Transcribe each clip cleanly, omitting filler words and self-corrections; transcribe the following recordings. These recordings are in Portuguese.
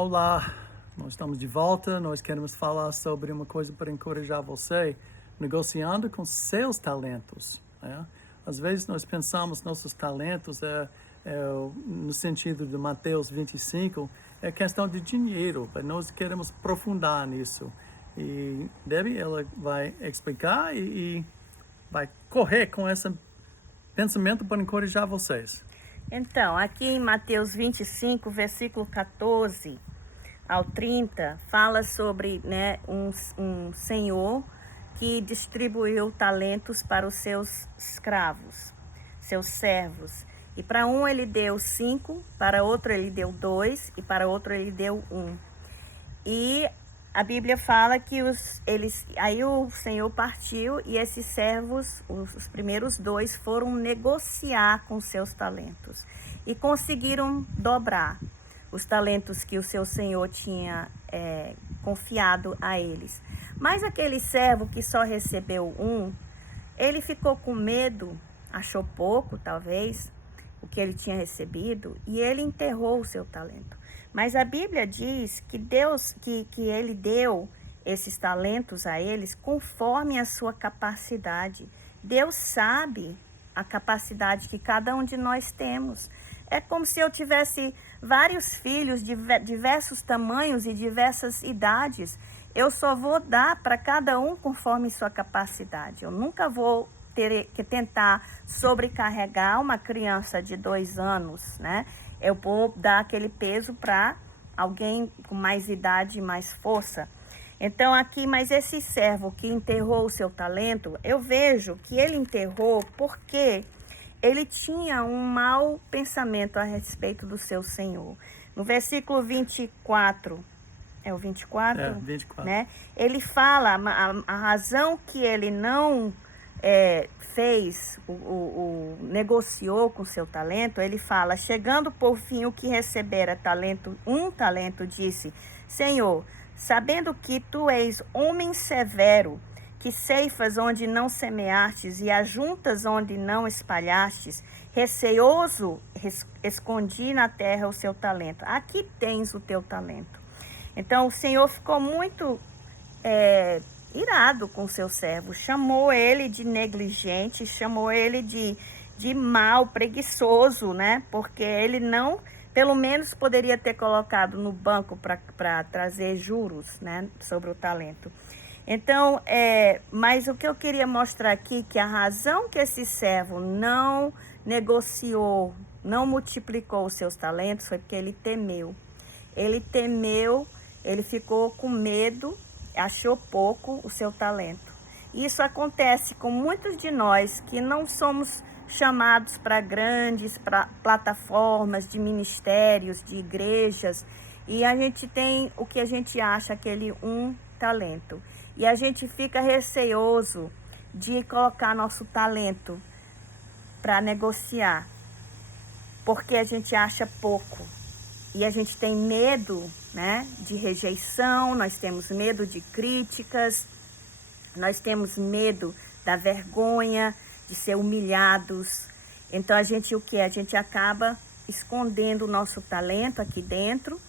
Olá, nós estamos de volta. Nós queremos falar sobre uma coisa para encorajar você, negociando com seus talentos, né? Às vezes nós pensamos nossos talentos no sentido de Mateus 25, é questão de dinheiro, mas nós queremos aprofundar nisso. E Debbie, ela vai explicar e vai correr com esse pensamento para encorajar vocês. Então, aqui em Mateus 25, versículo 14 ao 30, fala sobre um senhor que distribuiu talentos para os seus escravos, seus servos. E para um ele deu 5, para outro ele deu 2 e para outro ele deu 1. E a Bíblia fala que aí o Senhor partiu e esses servos, os primeiros 2, foram negociar com seus talentos e conseguiram dobrar os talentos que o seu Senhor tinha confiado a eles. Mas aquele servo que só recebeu 1, ele ficou com medo, achou pouco talvez o que ele tinha recebido, e ele enterrou o seu talento. Mas a Bíblia diz que Deus, que ele deu esses talentos a eles conforme a sua capacidade. Deus sabe a capacidade que cada um de nós temos. É como se eu tivesse vários filhos de diversos tamanhos e diversas idades. Eu só vou dar para cada um conforme sua capacidade. Eu nunca vou ter que tentar sobrecarregar uma criança de 2 anos, né? Eu vou dar aquele peso para alguém com mais idade e mais força. Então aqui, mas esse servo que enterrou o seu talento, eu vejo que ele enterrou porque ele tinha um mau pensamento a respeito do seu Senhor. No versículo 24, é o 24? É, 24. Né? Ele fala a razão que ele não negociou com seu talento. Ele fala: chegando por fim o que recebera um talento, disse: Senhor, sabendo que tu és homem severo, que ceifas onde não semeastes e ajuntas onde não espalhastes, receoso escondi na terra o seu talento. Aqui tens o teu talento. Então o Senhor ficou muito irado com o seu servo, chamou ele de negligente, chamou ele de mau, preguiçoso, né? Porque ele não, pelo menos poderia ter colocado no banco para trazer juros, né? Sobre o talento. Então, mas o que eu queria mostrar aqui, que a razão que esse servo não negociou, não multiplicou os seus talentos, foi porque ele temeu. Ele temeu, ele ficou com medo, achou pouco o seu talento. Isso acontece com muitos de nós que não somos chamados para grandes plataformas de ministérios, de igrejas, e a gente tem o que a gente acha, aquele um talento. E a gente fica receoso de colocar nosso talento para negociar, porque a gente acha pouco. E a gente tem medo, né, de rejeição, nós temos medo de críticas, nós temos medo da vergonha, de ser humilhados. Então a gente A gente acaba escondendo o nosso talento aqui dentro.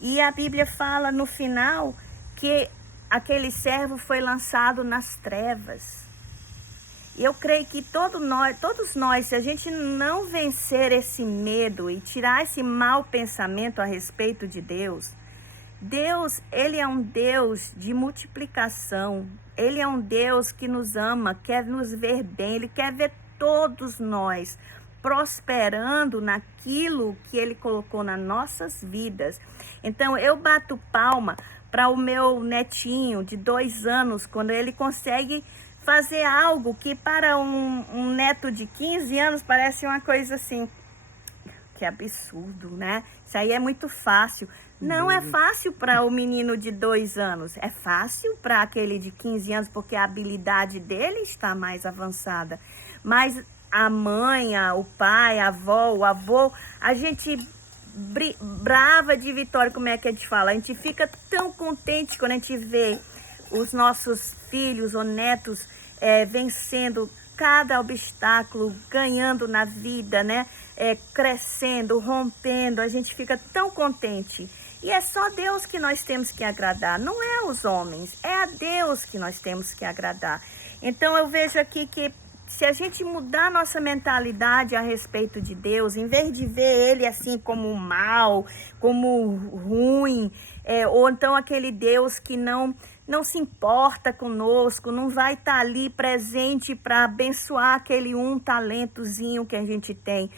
E a Bíblia fala no final que aquele servo foi lançado nas trevas. E eu creio que todos nós, se a gente não vencer esse medo e tirar esse mau pensamento a respeito de Deus, ele é um Deus de multiplicação. Ele é um Deus que nos ama, quer nos ver bem. Ele quer ver todos nós prosperando naquilo que Ele colocou nas nossas vidas. Então, eu bato palma para o meu netinho de 2 anos, quando ele consegue fazer algo que para um neto de 15 anos parece uma coisa assim, que absurdo, né? Isso aí é muito fácil. Não é fácil para o menino de 2 anos, é fácil para aquele de 15 anos, porque a habilidade dele está mais avançada. Mas a mãe, o pai, a avó, o avô, a gente brava de vitória, como é que a gente fala? A gente fica tão contente quando a gente vê os nossos filhos ou netos vencendo cada obstáculo, ganhando na vida, né? crescendo, rompendo, a gente fica tão contente. E é só Deus que nós temos que agradar, não é os homens, é a Deus que nós temos que agradar. Então eu vejo aqui que se a gente mudar nossa mentalidade a respeito de Deus, em vez de ver Ele assim como mal, como ruim, ou então aquele Deus que não se importa conosco, não vai estar ali presente para abençoar aquele talentozinho que a gente tem.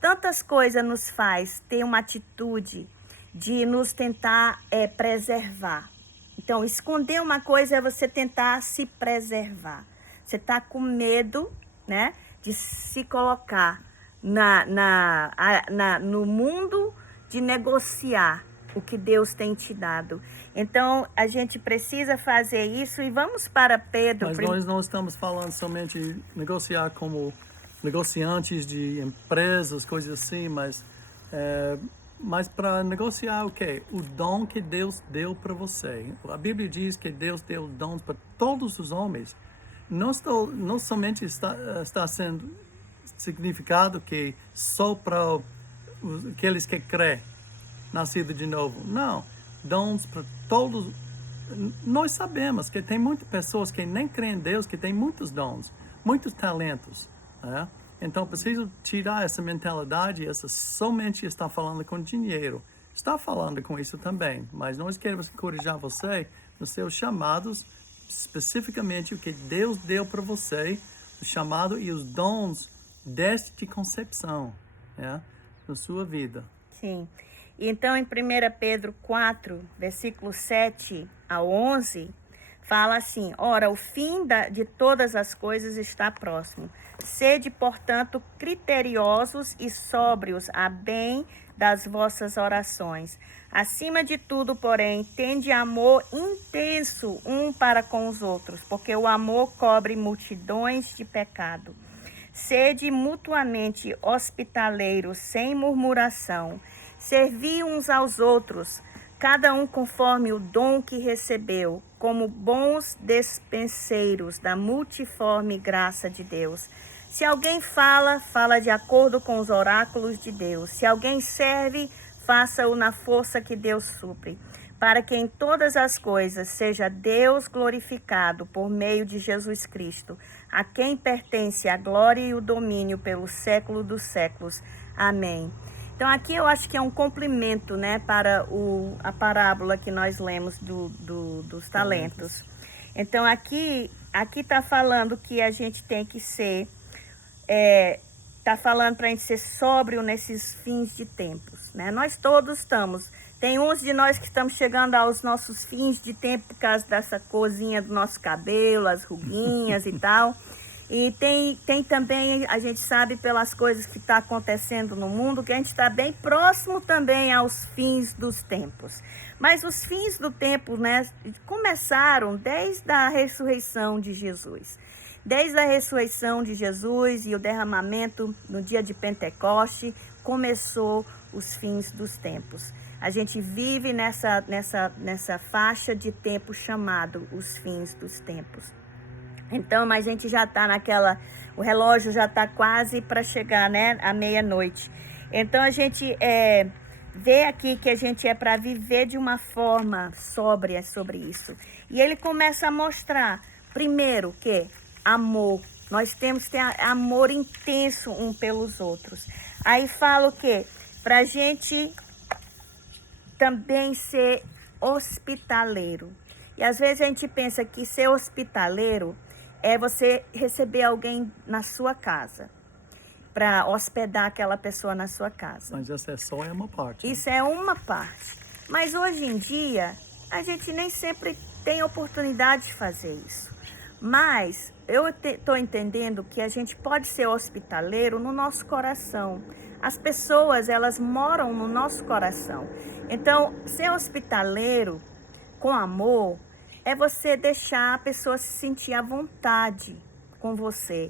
Tantas coisas nos faz ter uma atitude de nos tentar preservar. Então, esconder uma coisa é você tentar se preservar. Você está com medo, né, de se colocar no mundo de negociar o que Deus tem te dado. Então, a gente precisa fazer isso e vamos para Pedro. Mas nós não estamos falando somente de negociar como negociantes de empresas, coisas assim, mas para negociar o quê? O dom que Deus deu para você. A Bíblia diz que Deus deu dons para todos os homens. Não somente está sendo significado que só para aqueles que creem, nascido de novo. Não, dons para todos. Nós sabemos que tem muitas pessoas que nem creem em Deus, que têm muitos dons, muitos talentos. Né? Então, preciso tirar essa mentalidade, essa somente está falando com dinheiro. Está falando com isso também, mas nós queremos encorajar você nos seus chamados, especificamente o que Deus deu para você, o chamado e os dons desde concepção, né, na sua vida. Sim. Então, em 1 Pedro 4, versículo 7 a 11, fala assim: ora, o fim de todas as coisas está próximo. Sede, portanto, criteriosos e sóbrios a bem das vossas orações. Acima de tudo, porém, tende amor intenso um para com os outros, porque o amor cobre multidões de pecado. Sede mutuamente hospitaleiros, sem murmuração. Servi uns aos outros, cada um conforme o dom que recebeu, como bons despenseiros da multiforme graça de Deus. Se alguém fala de acordo com os oráculos de Deus. Se alguém serve, faça-o na força que Deus supre, para que em todas as coisas seja Deus glorificado por meio de Jesus Cristo, a quem pertence a glória e o domínio pelo século dos séculos. Amém. Então aqui eu acho que é um complemento, né, para a parábola que nós lemos dos talentos. Então aqui está falando que a gente tem que ser, está falando para a gente ser sóbrio nesses fins de tempos, né? Nós todos estamos. Tem uns de nós que estamos chegando aos nossos fins de tempo por causa dessa corzinha do nosso cabelo, as ruguinhas e tal. E tem também, a gente sabe pelas coisas que estão acontecendo no mundo, que a gente está bem próximo também aos fins dos tempos. Mas os fins do tempo, né, começaram desde a ressurreição de Jesus. Desde a ressurreição de Jesus e o derramamento no dia de Pentecoste, começou os fins dos tempos. A gente vive nessa faixa de tempo chamado os fins dos tempos. Então, mas a gente já está o relógio já está quase para chegar, né, à meia-noite. Então, a gente vê aqui que a gente é para viver de uma forma sóbria sobre isso. E ele começa a mostrar, primeiro, que amor. Nós temos que ter amor intenso um pelos outros. Aí fala o quê? Para a gente também ser hospitaleiro. E às vezes a gente pensa que ser hospitaleiro é você receber alguém na sua casa, para hospedar aquela pessoa na sua casa. Mas essa só é uma parte. Isso é uma parte. Mas hoje em dia, a gente nem sempre tem oportunidade de fazer isso. Mas eu estou entendendo que a gente pode ser hospitaleiro no nosso coração. As pessoas, elas moram no nosso coração. Então, ser hospitaleiro com amor é você deixar a pessoa se sentir à vontade com você.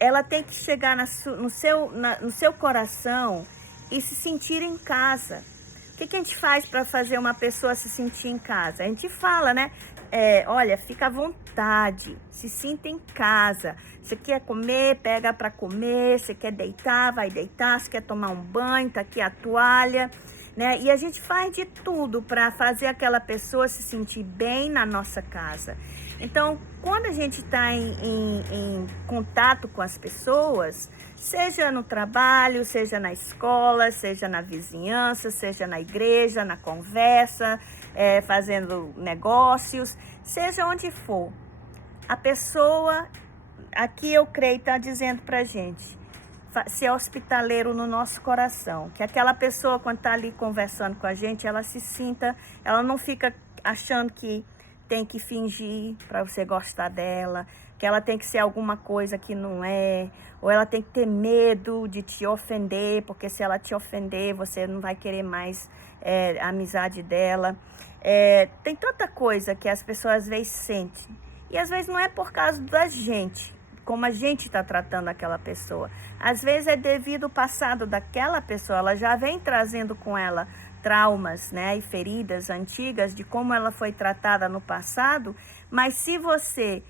Ela tem que chegar no seu coração e se sentir em casa. O que a gente faz para fazer uma pessoa se sentir em casa? A gente fala, né? Olha, fica à vontade. vontade, se sinta em casa. Você quer comer, pega para comer. Você quer deitar, vai deitar. Você quer tomar um banho, tá aqui a toalha, né? E a gente faz de tudo para fazer aquela pessoa se sentir bem na nossa casa. Então, quando a gente está em contato com as pessoas, seja no trabalho, seja na escola, seja na vizinhança, seja na igreja, na conversa, fazendo negócios, seja onde for, a pessoa, aqui eu creio, está dizendo para a gente, ser hospitaleiro no nosso coração, que aquela pessoa, quando está ali conversando com a gente, ela se sinta, ela não fica achando que tem que fingir para você gostar dela, que ela tem que ser alguma coisa que não é, ou ela tem que ter medo de te ofender, porque se ela te ofender, você não vai querer mais a amizade dela. Tem tanta coisa que as pessoas às vezes sentem, e às vezes não é por causa da gente, como a gente está tratando aquela pessoa. Às vezes é devido ao passado daquela pessoa, ela já vem trazendo com ela traumas, né, e feridas antigas de como ela foi tratada no passado, mas se você,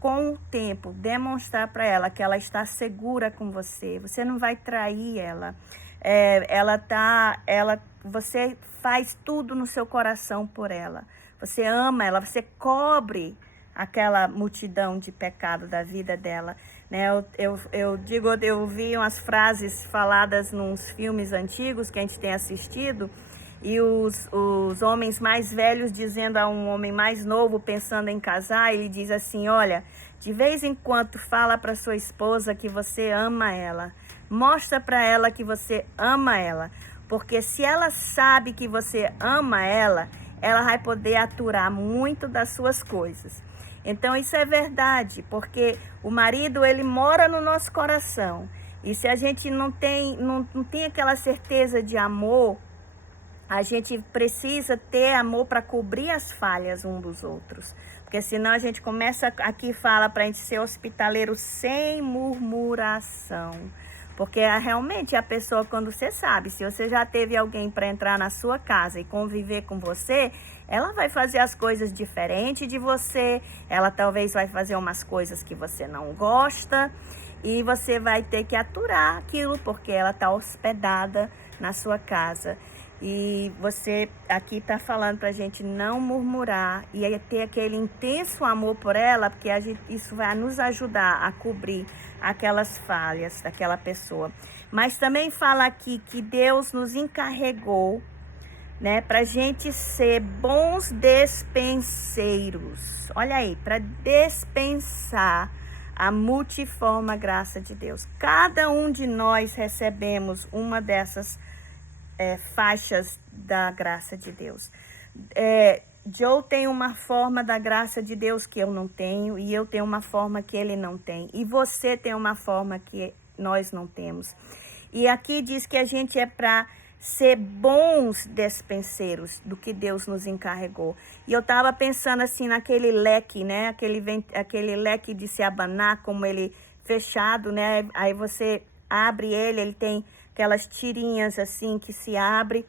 com o tempo, demonstrar para ela que ela está segura com você, você não vai trair ela, você faz tudo no seu coração por ela, você ama ela, você cobre aquela multidão de pecado da vida dela, né? Eu vi umas frases faladas nos filmes antigos que a gente tem assistido, e os homens mais velhos dizendo a um homem mais novo pensando em casar, ele diz assim: olha, de vez em quando fala para sua esposa que você ama ela, mostra para ela que você ama ela, porque se ela sabe que você ama ela, ela vai poder aturar muito das suas coisas. Então isso é verdade, porque o marido, ele mora no nosso coração, e se a gente não tem aquela certeza de amor, a gente precisa ter amor para cobrir as falhas um dos outros, porque senão a gente começa, aqui fala para a gente ser hospitaleiro sem murmuração, porque realmente a pessoa, quando você sabe, se você já teve alguém para entrar na sua casa e conviver com você, ela vai fazer as coisas diferente de você, ela talvez vai fazer umas coisas que você não gosta, e você vai ter que aturar aquilo, porque ela está hospedada na sua casa. E você aqui está falando para a gente não murmurar e ter aquele intenso amor por ela, porque isso vai nos ajudar a cobrir aquelas falhas daquela pessoa. Mas também fala aqui que Deus nos encarregou, né, para a gente ser bons despenseiros. Olha aí, para dispensar a multiforme graça de Deus. Cada um de nós recebemos uma dessas faixas da graça de Deus. Joe tem uma forma da graça de Deus que eu não tenho, e eu tenho uma forma que ele não tem, e você tem uma forma que nós não temos. E aqui diz que a gente é para ser bons despenseiros do que Deus nos encarregou. E eu estava pensando assim naquele leque, né? Aquele leque de se abanar, como ele fechado, né? Aí você abre ele tem aquelas tirinhas assim que se abre.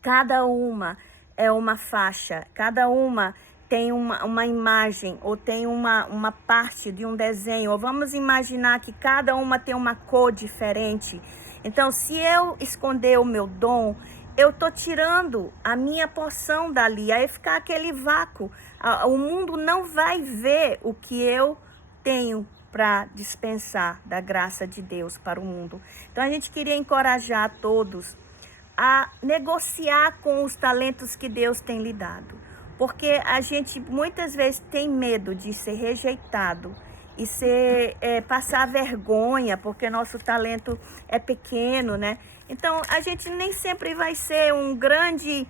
Cada uma é uma faixa, cada uma tem uma imagem, ou tem uma parte de um desenho, ou vamos imaginar que cada uma tem uma cor diferente. Então, se eu esconder o meu dom, eu estou tirando a minha porção dali, aí ficar aquele vácuo. O mundo não vai ver o que eu tenho para dispensar da graça de Deus para o mundo. Então, a gente queria encorajar todos a negociar com os talentos que Deus tem lhe dado. Porque a gente muitas vezes tem medo de ser rejeitado e passar vergonha, porque nosso talento é pequeno, né? Então, a gente nem sempre vai ser um grande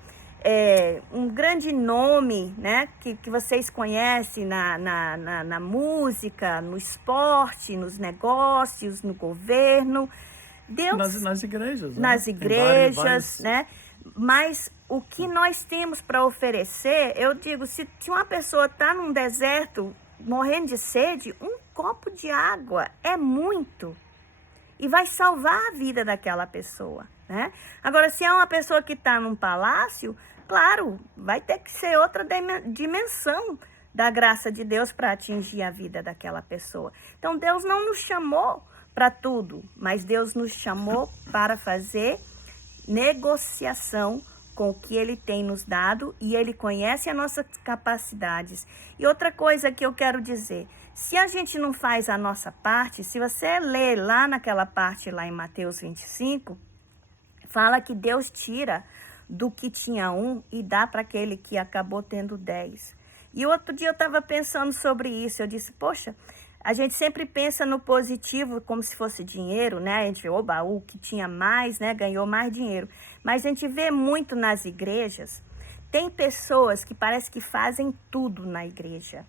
nome, né? Que vocês conhecem na música, no esporte, nos negócios, no governo. Deus, nas igrejas, né? Nas igrejas, né? Mas o que nós temos para oferecer, eu digo, se uma pessoa está num deserto morrendo de sede, um copo de água é muito e vai salvar a vida daquela pessoa, né? Agora, se é uma pessoa que está num palácio, claro, vai ter que ser outra dimensão da graça de Deus para atingir a vida daquela pessoa. Então, Deus não nos chamou para tudo, mas Deus nos chamou para fazer negociação com o que Ele tem nos dado e Ele conhece as nossas capacidades. E outra coisa que eu quero dizer, se a gente não faz a nossa parte, se você ler lá naquela parte lá em Mateus 25, fala que Deus tira do que tinha 1 e dá para aquele que acabou tendo 10. E outro dia eu estava pensando sobre isso, eu disse, poxa, a gente sempre pensa no positivo como se fosse dinheiro, né? A gente vê, oba, o que tinha mais, né? Ganhou mais dinheiro. Mas a gente vê muito nas igrejas, tem pessoas que parece que fazem tudo na igreja.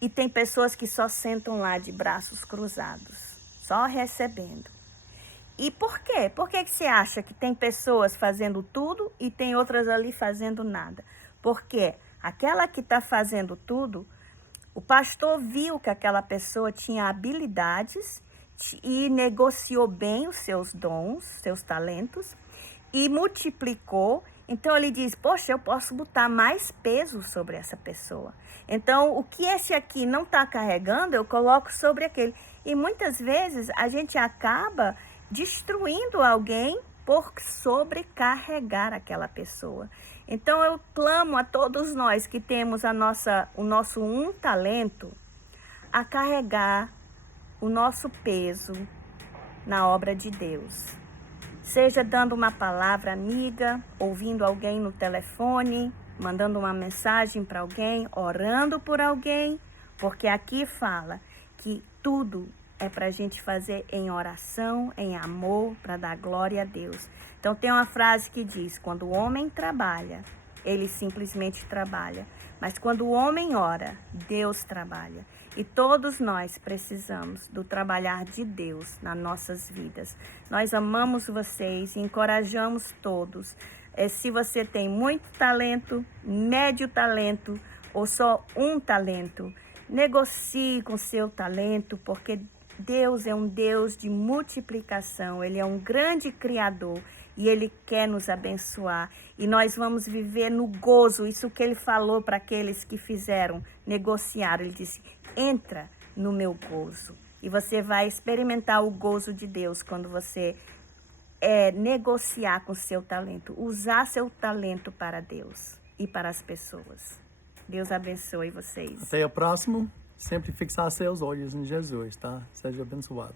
E tem pessoas que só sentam lá de braços cruzados, só recebendo. E por quê? Por que você acha que tem pessoas fazendo tudo e tem outras ali fazendo nada? Porque aquela que está fazendo tudo, o pastor viu que aquela pessoa tinha habilidades e negociou bem os seus dons, seus talentos, e multiplicou. Então ele diz, poxa, eu posso botar mais peso sobre essa pessoa. Então o que esse aqui não está carregando, eu coloco sobre aquele. E muitas vezes a gente acaba destruindo alguém por sobrecarregar aquela pessoa. Então eu clamo a todos nós que temos o nosso talento a carregar o nosso peso na obra de Deus. Seja dando uma palavra amiga, ouvindo alguém no telefone, mandando uma mensagem para alguém, orando por alguém, porque aqui fala que tudo é para a gente fazer em oração, em amor, para dar glória a Deus. Então tem uma frase que diz, quando o homem trabalha, ele simplesmente trabalha. Mas quando o homem ora, Deus trabalha. E todos nós precisamos do trabalhar de Deus nas nossas vidas. Nós amamos vocês e encorajamos todos. Se você tem muito talento, médio talento ou só um talento, negocie com seu talento, porque Deus é um Deus de multiplicação, Ele é um grande Criador e Ele quer nos abençoar. E nós vamos viver no gozo, isso que Ele falou para aqueles que fizeram, negociaram. Ele disse, entra no meu gozo. E você vai experimentar o gozo de Deus quando você negociar com seu talento, usar seu talento para Deus e para as pessoas. Deus abençoe vocês. Até o próximo. Sempre fixar seus olhos em Jesus, tá? Seja abençoado.